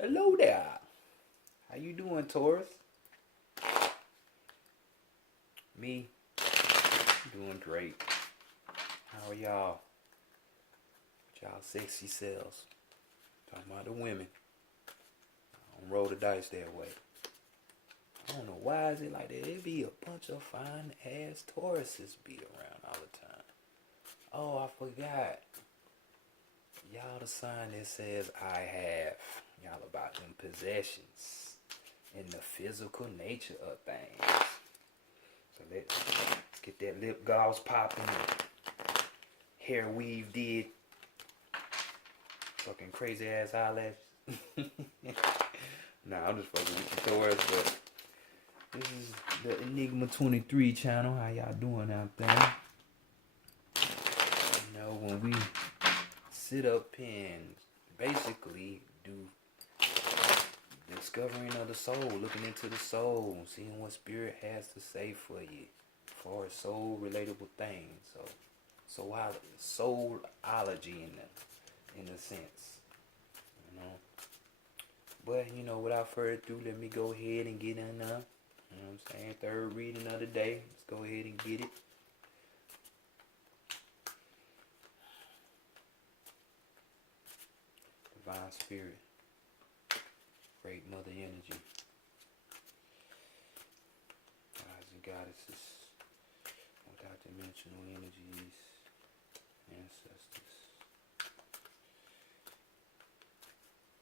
Hello there. How you doing, Taurus? Me, doing great. How are y'all? Y'all sexy selves. Talking about the women. I don't roll the dice that way. I don't know why is it like that. It be a bunch of fine ass Tauruses be around all the time. Oh, I forgot. Y'all the sign that says I have. Y'all about them possessions and the physical nature of things. So let's get that lip gloss popping. Hair weave did. Fucking crazy ass eyelashes. Nah, I'm just fucking with you, Taurus, but this is the Enigma 23 channel. How y'all doing out there? You know, when we sit up and basically do discovering of the soul, looking into the soul, seeing what spirit has to say for you as far as soul relatable things. So soulology in a sense, you know. But you know, without further ado, let me go ahead and get in there. You know what I'm saying? Third reading of the day. Let's go ahead and get it. Divine Spirit. Great Mother Energy. Gods and goddesses. Multi-dimensional energies. Ancestors.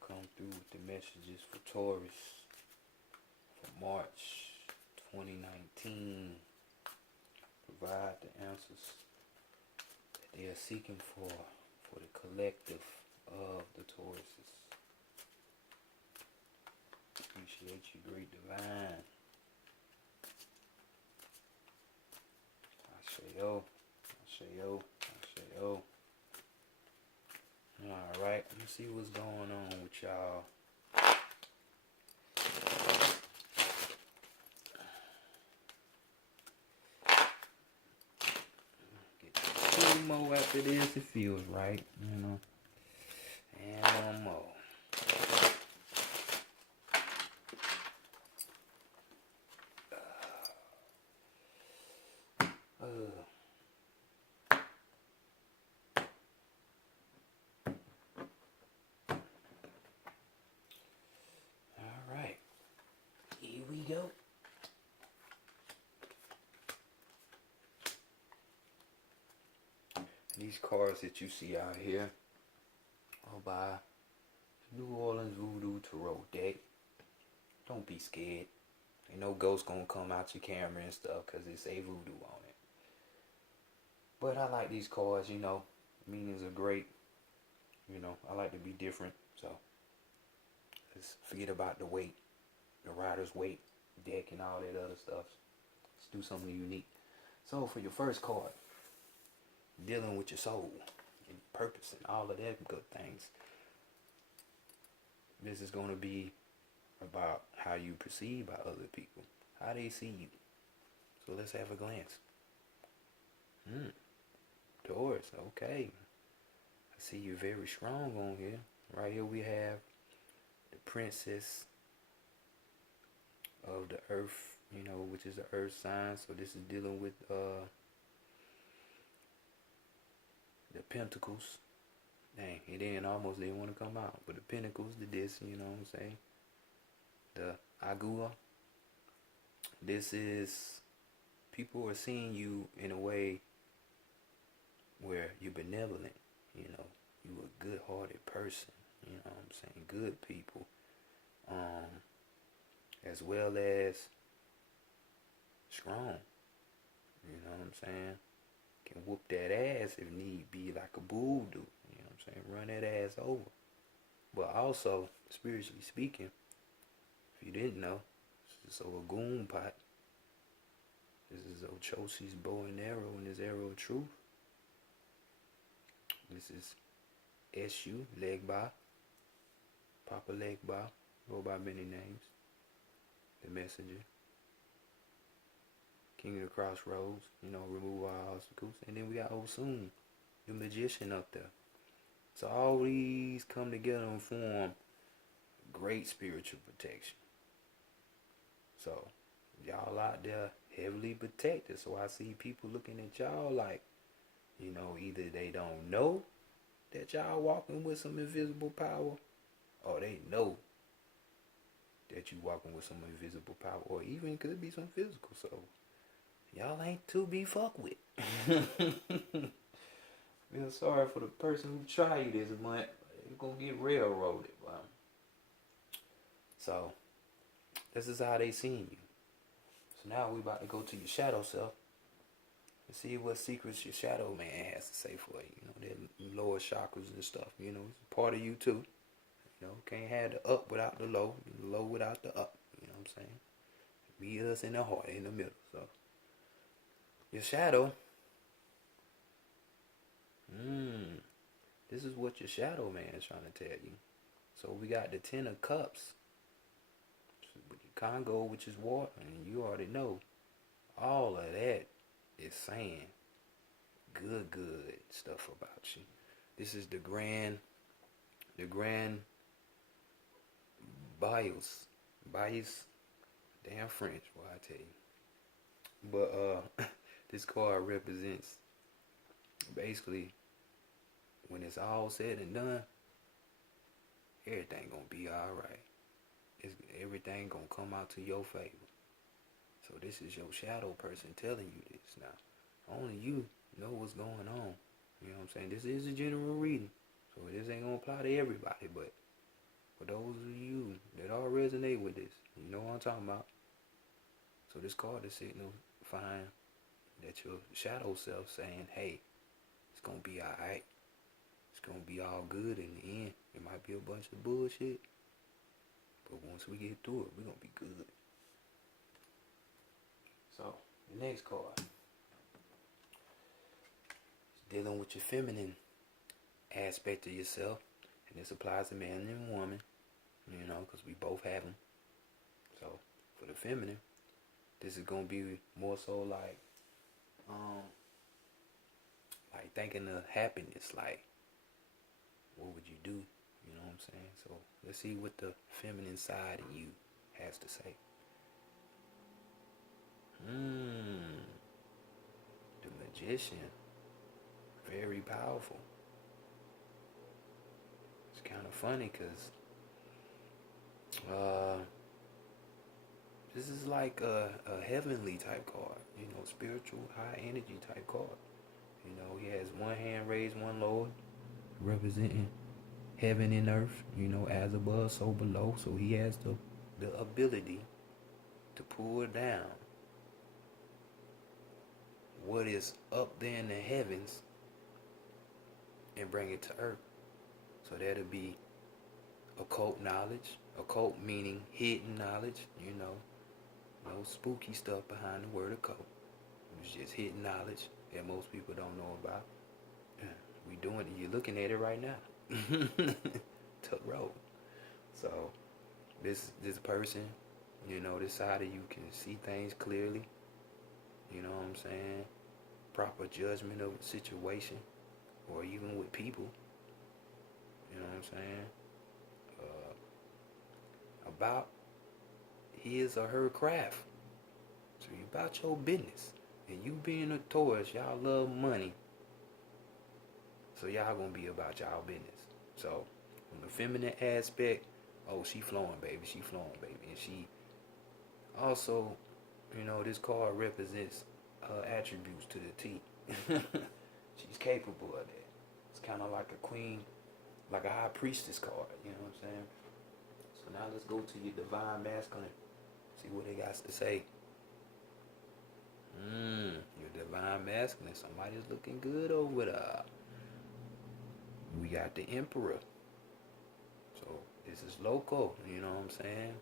Come through with the messages for Taurus for March 2019. Provide the answers that they are seeking for the collective of the Tauruses. Appreciate you, great divine. Ashayo, Ashayo, Ashayo. Alright, let's see what's going on with y'all. Get two more after this, it feels right, you know. And one more. Alright, here we go. These cards that you see out here are by New Orleans Voodoo Tarot deck. Don't be scared. Ain't no ghost gonna come out your camera and stuff because it say voodoo on it. But I like these cards, you know. Meanings are great. You know, I like to be different. So let's forget about the weight, the rider's weight deck and all that other stuff. Let's do something unique. So for your first card, dealing with your soul and purpose and all of that good things. This is going to be about how you perceive by other people, how they see you. So let's have a glance. Taurus, okay. I see you're very strong on here. Right here we have the Princess of the Earth, you know, which is the Earth sign. So this is dealing with the Pentacles. Dang, it didn't want to come out. But the Pentacles, the disc, you know what I'm saying? The Agua. This is, people are seeing you in a way where you're benevolent, you know. You're a good-hearted person, you know what I'm saying? Good people. As well as strong, you know what I'm saying? Can whoop that ass if need be, like a bull do, you know what I'm saying? Run that ass over. But also, spiritually speaking, if you didn't know, this is a goon pot. This is Ochosi's bow and arrow and his arrow of truth. This is SU, Legba, Papa Legba, go by many names. The messenger. King of the Crossroads, you know, remove all obstacles. And then we got Osun, the magician up there. So all these come together and form great spiritual protection. So y'all out there heavily protected. So I see people looking at y'all like, either they don't know that y'all walking with some invisible power, or they know that you walking with some invisible power, or even could be some physical. So y'all ain't to be fucked with. Feel sorry for the person who tried you this month. You're gonna get railroaded. Wow. So this is how they seen you. So now we about to go to your shadow self and see what secrets your shadow man has to say for you. That lower chakras and stuff. It's part of you too. Can't have the up without the low, the low without the up. You know what I'm saying? Meet us in the heart, in the middle. So your shadow. This is what your shadow man is trying to tell you. So we got the 10 of cups. With your Congo, which is water, and you already know all of that is saying good stuff about you. This is the grand bios, damn French, boy, I tell you. But this card represents basically when it's all said and done, everything gonna be all right. Everything gonna come out to your favor. So this is your shadow person telling you this now. Only you know what's going on. You know what I'm saying? This is a general reading, so this ain't gonna apply to everybody. But for those of you that all resonate with this, you know what I'm talking about. So this card is signifying that your shadow self saying, "Hey, it's gonna be all right. It's gonna be all good in the end. It might be a bunch of bullshit, but once we get through it, we're gonna be good." So the next card is dealing with your feminine aspect of yourself, and this applies to man and woman, because we both have them. So for the feminine, this is gonna be more so like thinking of happiness, like what would you do? You know what I'm saying? So let's see what the feminine side of you has to say. The Magician, very powerful. It's kind of funny because this is like a heavenly type card, spiritual, high energy type card. He has one hand raised, one lowered, representing heaven and earth, as above, so below. So he has the ability to pull down what is up there in the heavens and bring it to earth. So that'll be occult knowledge. Occult meaning hidden knowledge, no spooky stuff behind the word occult. It's just hidden knowledge that most people don't know about. We doing it. You're looking at it right now. Tuck road. So this person, this side of you can see things clearly. You know what I'm saying? Proper judgment of a situation, or even with people. You know what I'm saying? About his or her craft. So you about your business. And you being a Taurus, y'all love money. So y'all gonna be about y'all business. So on the feminine aspect, she flowing, baby. She flowing, baby. And she also, this card represents her attributes to the T. She's capable of that. It's kind of like a queen, like a high priestess card. You know what I'm saying? So now let's go to your divine masculine. See what they got to say. Your divine masculine. Somebody's looking good over there. We got the Emperor. So this is loco. You know what I'm saying?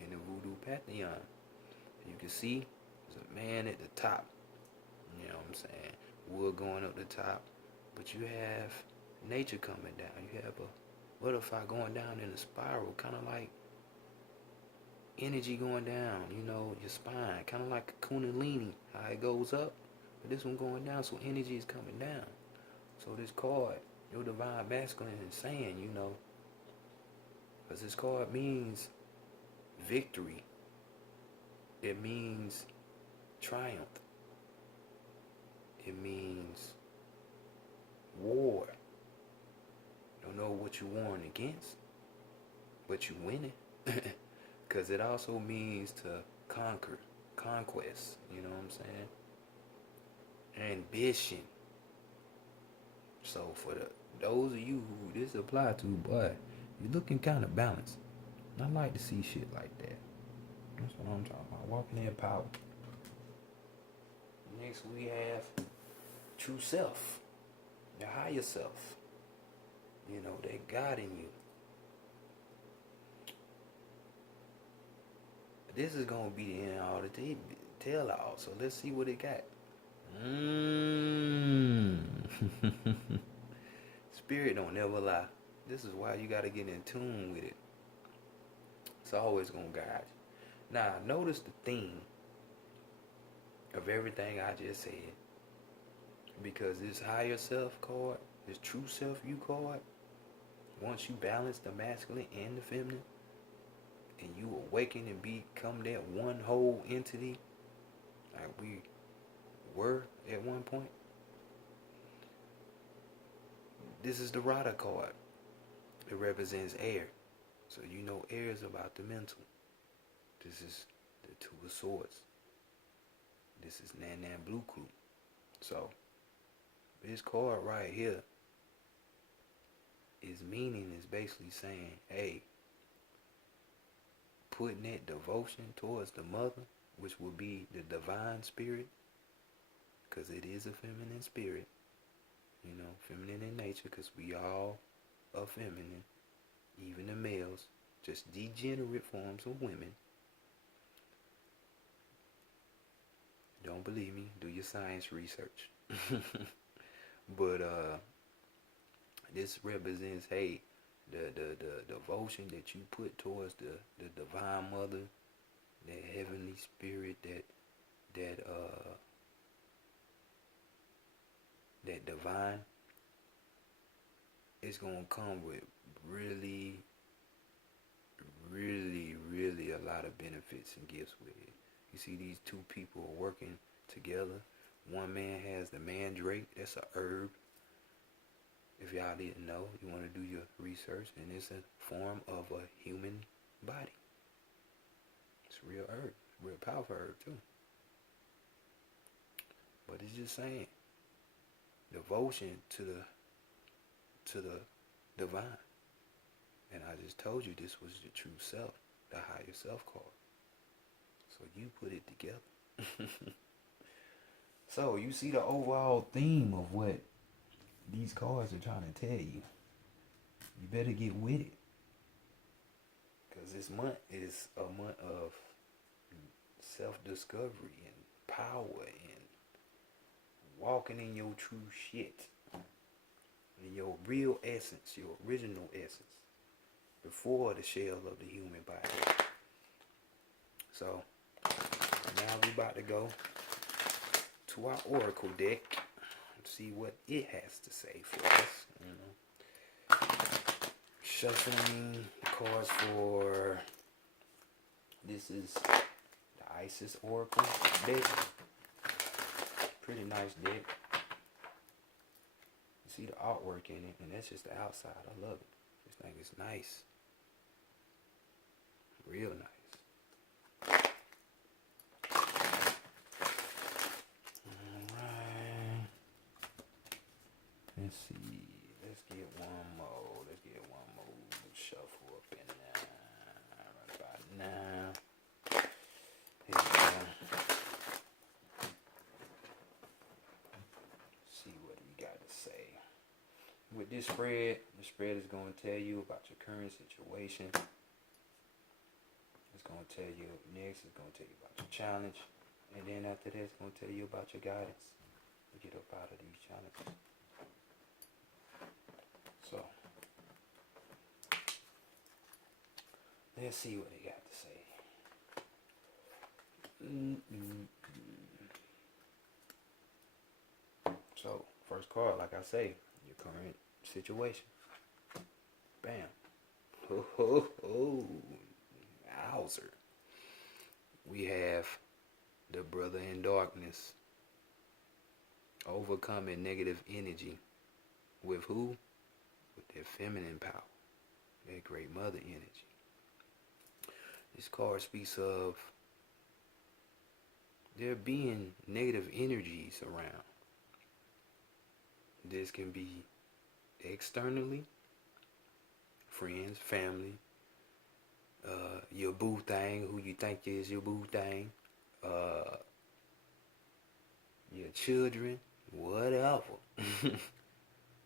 In the Voodoo Pantheon. You can see there's a man at the top. You know what I'm saying? Wood going up the top. But you have nature coming down. You have a butterfly going down in a spiral. Kind of like energy going down, your spine. Kind of like a kundalini. How it goes up. But this one going down. So energy is coming down. So this card, your divine masculine is saying, Because this card means victory. It means triumph. It means war. Don't know what you're warring against, but you winning. Because it also means to conquer, conquest. You know what I'm saying? Ambition. So for those of you who this apply to, boy, you're looking kind of balanced. I like to see shit like that. That's what I'm talking about. Walking in power. Next we have true self. Your higher self. You know, that God in you. This is going to be the end all the tell all. So let's see what it got. Spirit don't never lie. This is why you got to get in tune with it. It's always going to guide you. Now, notice the theme of everything I just said. Because this higher self card, this true self you card, once you balance the masculine and the feminine, and you awaken and become that one whole entity, like we were at one point, this is the Rada card. It represents air. So you know air is about the mental. This is the Two of Swords. This is Nan Nan Blue Crew. So this card right here is meaning is basically saying, hey, putting that devotion towards the mother, which will be the divine spirit, because it is a feminine spirit, you know, feminine in nature, because we all are feminine, even the males, just degenerate forms of women. Don't believe me? Do your science research. But this represents, hey, the devotion that you put towards the divine mother, that heavenly spirit, that divine, is gonna come with really a lot of benefits and gifts with it. You see, these two people are working together. One man has the mandrake. That's a herb. If y'all didn't know, you want to do your research, and it's a form of a human body. It's a real herb, real powerful herb too. But it's just saying, devotion to the divine. And I just told you this was the true self, the higher self card. So you put it together. So you see the overall theme of what these cards are trying to tell you. You better get with it. Because this month is a month of self-discovery and power and walking in your true shit. In your real essence, your original essence. Before the shell of the human body. So, now we about to go to our oracle deck and see what it has to say for us. You know, shuffling cards for, this is the Isis oracle deck. Pretty nice deck. You see the artwork in it, and that's just the outside. I love it. This thing is nice. Real nice. Alright. Let's see. Let's get one more. Shuffle up in there. Right about now. Here we go. See what he got to say. With this spread, the spread is going to tell you about your current situation. It's going to tell you next, it's going to tell you about your challenge. And then after that, it's going to tell you about your guidance to get up out of these challenges. So, let's see what they got to say. So, first card, like I say, your current situation. Bam. Oh, Hauser. We have the brother in darkness overcoming negative energy with who? With their feminine power, their great mother energy. This card speaks of there being negative energies around. This can be externally, friends, family, your boo thing, who you think is your boo thing, uh, your children, whatever.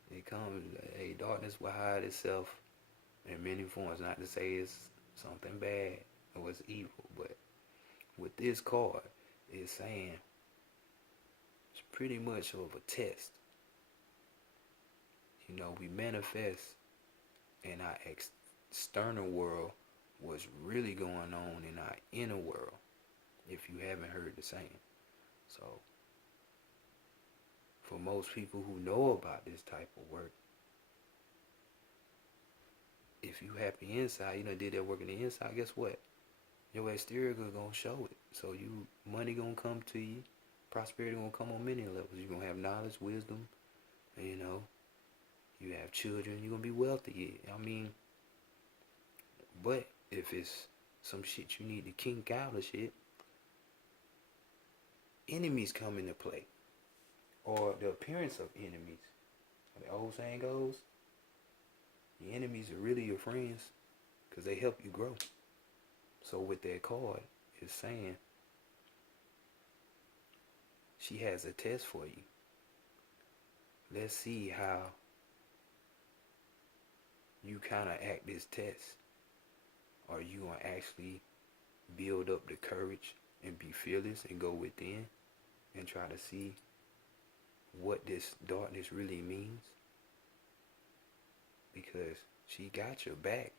It comes, hey, darkness will hide itself in many forms. Not to say it's something bad or it's evil, but with this card, it's saying it's pretty much of a test. You know, we manifest in our external world what's really going on in our inner world, if you haven't heard the saying. So, for most people who know about this type of work, if you happy inside, you know, did that work in the inside, guess what? Your exterior is gonna show it. So money gonna come to you, prosperity gonna come on many levels. You're gonna have knowledge, wisdom, you know, you have children, you're gonna be wealthy. I mean, but if it's some shit you need to kink out of shit, enemies come into play. Or the appearance of enemies. The old saying goes, your enemies are really your friends because they help you grow. So with that card, it's saying she has a test for you. Let's see how you kind of act this test. Are you going to actually build up the courage and be fearless and go within and try to see what this darkness really means? Because she got your back.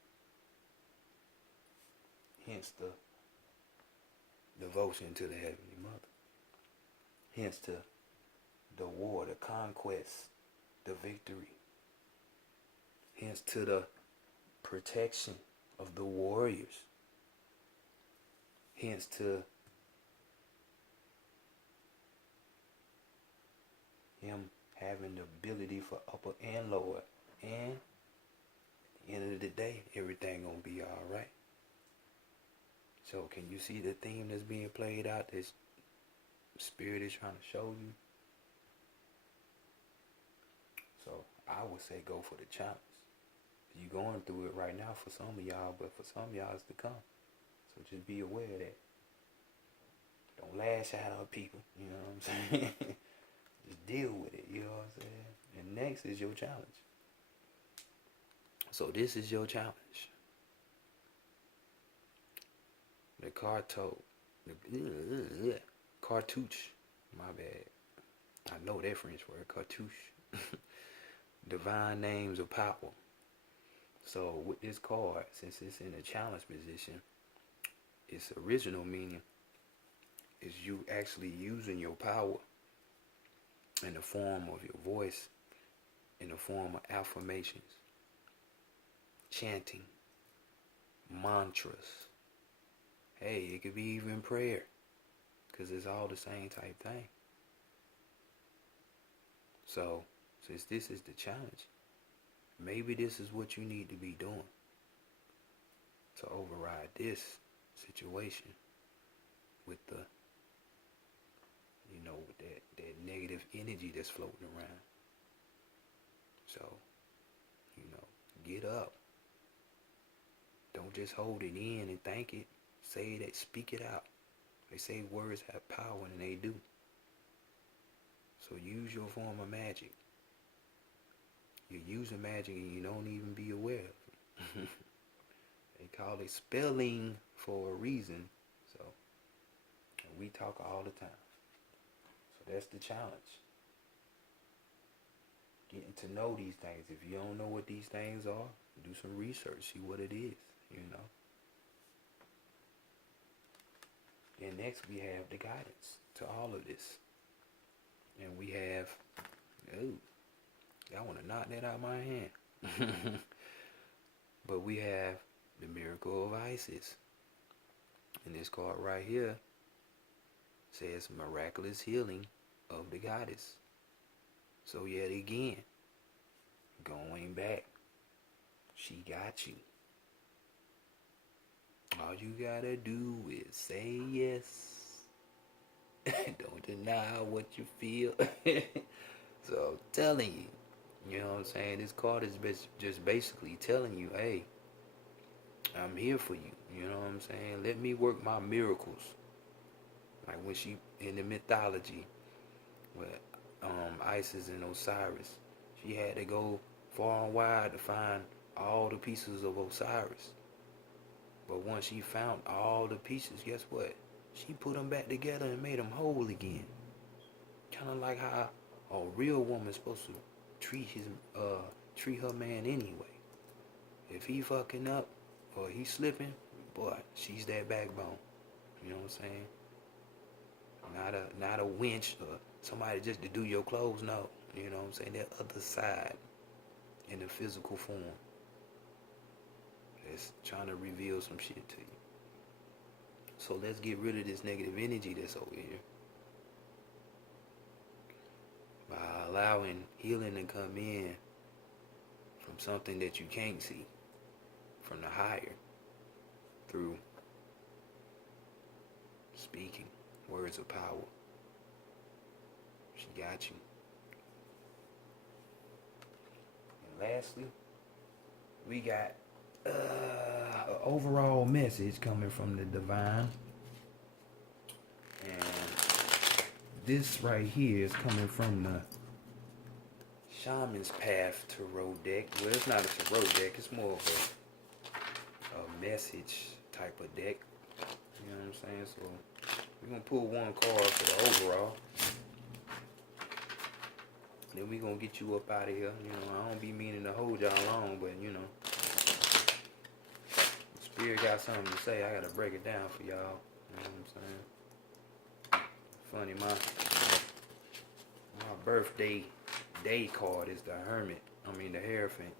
Hence the devotion to the Heavenly Mother. Hence to the war, the conquest, the victory. Hence to the protection of the warriors. Hence to him having the ability for upper and lower. And at the end of the day, everything gonna be alright. So can you see the theme that's being played out? This Spirit is trying to show you. So I would say go for the challenge. You're going through it right now for some of y'all, but for some of y'all it's to come. So just be aware of that. Don't lash out on people, you know what I'm saying? Just deal with it, you know what I'm saying? And next is your challenge. So this is your challenge. The cartouche, my bad. I know that French word, cartouche. Divine names of power. So with this card, since it's in a challenge position, its original meaning is you actually using your power in the form of your voice, in the form of affirmations, chanting, mantras. Hey, it could be even prayer, because it's all the same type thing. So, since this is the challenge, maybe this is what you need to be doing to override this situation with the, you know, with that negative energy that's floating around. So, you know, get up. Don't just hold it in and think it. Say that, speak it out. They say words have power, and they do. So use your form of magic. You're using magic and you don't even be aware of it. They call it spelling for a reason. So, and we talk all the time. So that's the challenge. Getting to know these things. If you don't know what these things are, do some research. See what it is, you know. Then next we have the guidance to all of this. And we have, y'all want to knock that out of my hand. But we have the miracle of Isis. And this card right here says miraculous healing of the goddess. So yet again, going back, she got you. All you gotta do is say yes. Don't deny what you feel. So I'm telling you, you know what I'm saying? This card is just basically telling you, hey, I'm here for you. You know what I'm saying? Let me work my miracles. Like when she in the mythology with Isis and Osiris, she had to go far and wide to find all the pieces of Osiris. But once she found all the pieces, guess what? She put them back together and made them whole again. Kind of like how a real woman's supposed to treat her man anyway. If he fucking up or he slipping, boy, she's that backbone. You know what I'm saying? Not a winch or somebody just to do your clothes. No, you know what I'm saying? That other side in the physical form. It's trying to reveal some shit to you. So let's get rid of this negative energy that's over here by allowing healing to come in from something that you can't see, from the higher, through speaking words of power. She got you. And lastly, we got an overall message coming from the divine. And this right here is coming from the Shaman's Path Tarot deck. Well, it's not a tarot deck. It's more of a message type of deck. You know what I'm saying? So we're going to pull one card for the overall. Then we're going to get you up out of here. You know, I don't be meaning to hold y'all long, but you know, Spirit got something to say. I got to break it down for y'all. You know what I'm saying? Funny, my birthday day card is the Hermit. The Hierophant.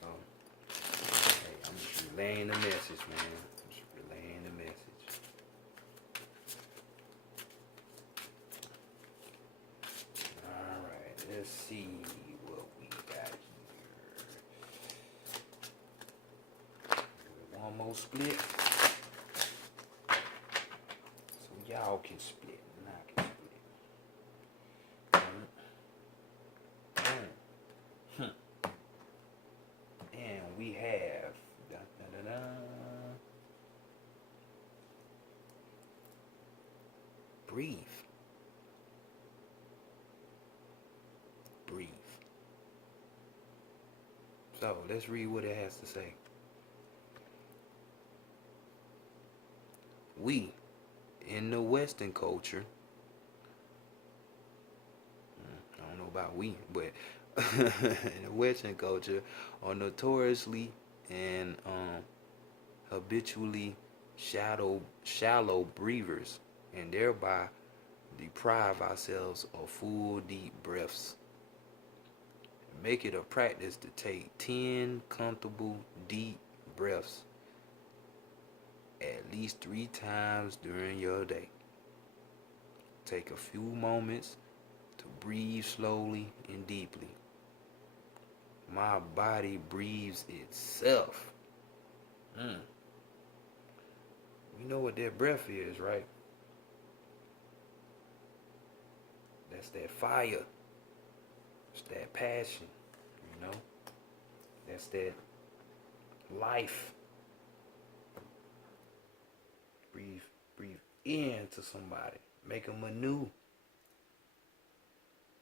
So, hey, I'm just relaying the message, man. I'm just relaying the message. Alright, let's see what we got here. One more split. So y'all can split and I can split. And we have breathe. Breathe. So let's read what it has to say. We, in the Western culture, I don't know about we, but in the Western culture, are notoriously and habitually shallow breathers, and thereby deprive ourselves of full deep breaths. Make it a practice to take 10 comfortable deep breaths at least 3 times during your day. Take a few moments to breathe slowly and deeply. My body breathes itself. You know what that breath is, right? That's that fire. It's that passion, you know? That's that life. Breathe into somebody. Make them anew.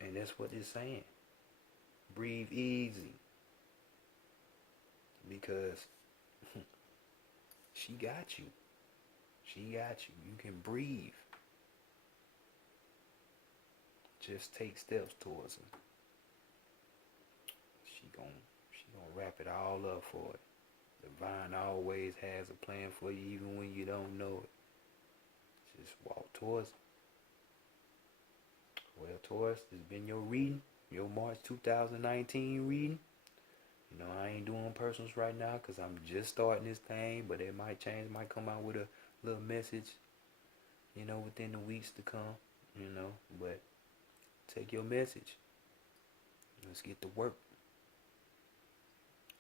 And that's what it's saying. Breathe easy. Because she got you. She got you. You can breathe. Just take steps towards her. She gonna wrap it all up for it. Divine always has a plan for you even when you don't know it. Just walk towards it. Well, Taurus, this has been your reading, your March 2019 reading. You know, I ain't doing personals right now because I'm just starting this thing, but it might change. Might come out with a little message, you know, within the weeks to come, you know. But take your message. Let's get to work.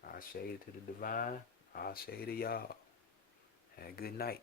I shade it to the divine. I shade it y'all. Have a good night.